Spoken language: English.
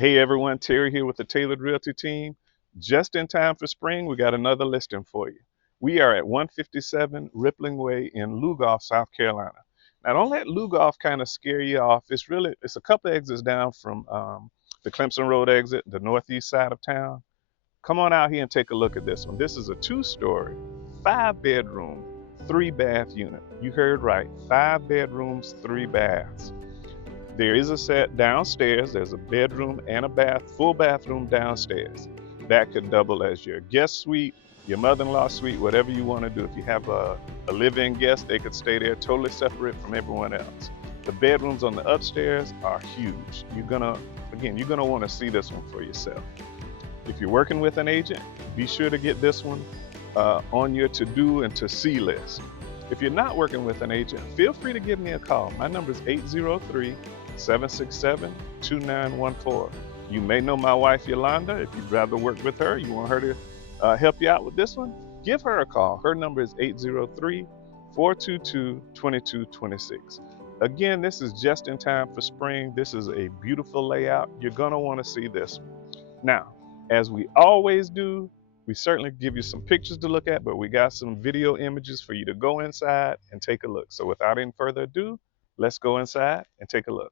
Hey everyone, Terry here with the Tailored Realty team. Just in time for spring, we got another listing for you. We are at 157 Rippling Way in Lugoff, South Carolina. Now don't let Lugoff kind of scare you off. It's a couple exits down from the Clemson Road exit, the northeast side of town. Come on out here and take a look at this one. This is a 2-story, 5-bedroom, 3-bath unit. You heard right, 5 bedrooms, 3 baths. There is a set downstairs. There's a bedroom and a full bathroom downstairs. That could double as your guest suite, your mother-in-law suite, whatever you want to do. If you have a live-in guest, they could stay there totally separate from everyone else. The bedrooms on the upstairs are huge. You're gonna want to see this one for yourself. If you're working with an agent, be sure to get this one on your to-do and to-see list. If you're not working with an agent, feel free to give me a call. My number is 803-767-2914. You may know my wife, Yolanda. If you'd rather work with her, you want her to help you out with this one, give her a call. Her number is 803-422-2226. Again, this is just in time for spring. This is a beautiful layout. You're going to want to see this one. Now, as we always do, we certainly give you some pictures to look at, but we got some video images for you to go inside and take a look. So without any further ado, let's go inside and take a look.